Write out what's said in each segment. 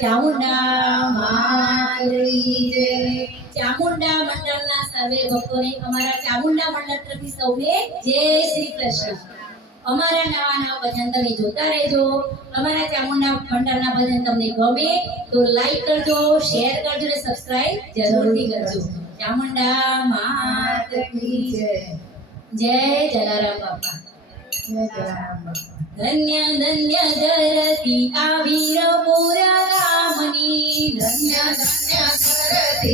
ચામુંડા માલની જય. ચામુંડા મંડળના સર્વે ભક્તોને અમારા ચામુંડા મંડળ તરફથી સૌને જય શ્રી કૃષ્ણ. અમારા નવા નવા ભજન તમે જોતા રહેજો. અમારા ચામુંડા ભંડારના ભજન તમને ગમે તો લાઈક કરજો શેર કરજો અને સબસ્ક્રાઇબ જરૂરથી કરજો. ચામુંડા માત કી જય. જય જલારામ બાપા. જય જલારામ બાપા. ધન્ય ધન્ય ધરતી આવી રપુરા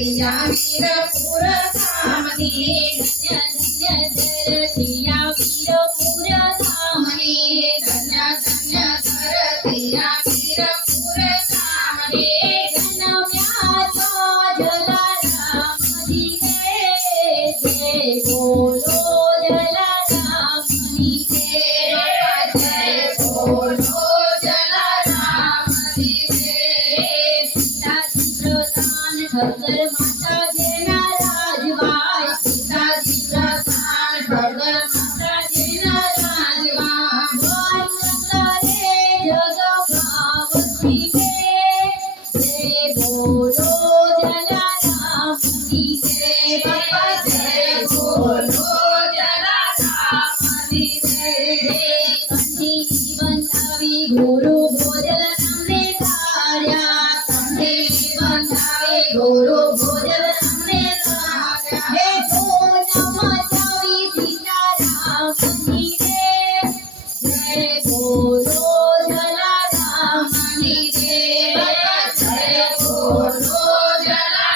శ్రీయా వీరపుర సామధి Yeah.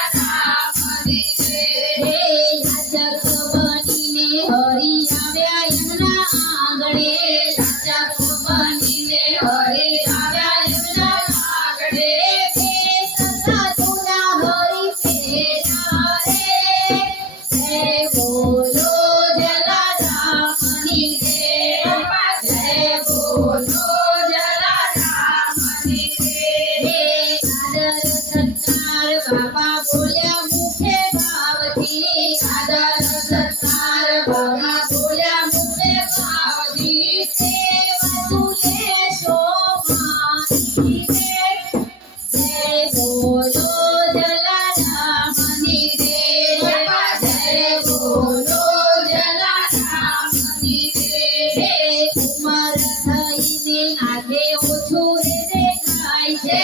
તમારા થઈને આગે ઓછો રે દેખાય છે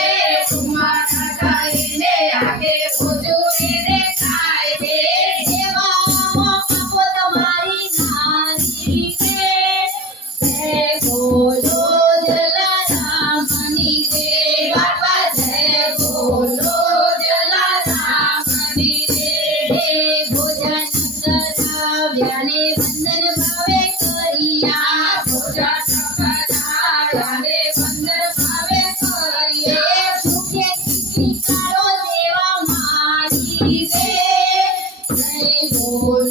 તમારા થઈને આગે ઓછો રે દેખાય છે સેવામાં આપો તમારી નારી છે જય બોલો જલારામની રે બાપા જય બોલો જલારામની રે ભોજન કરાવ્યાને વંદન बोलो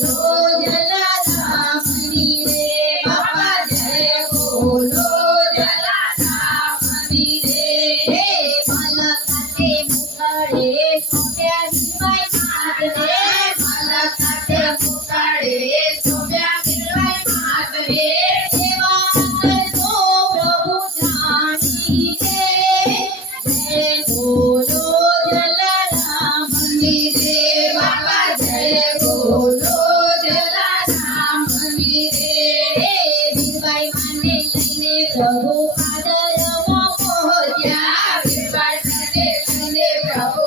जला रामनी Yeah.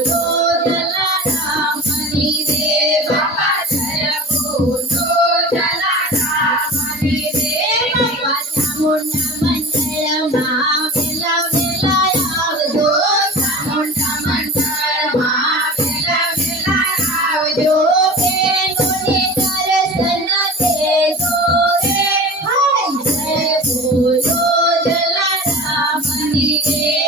Thank you.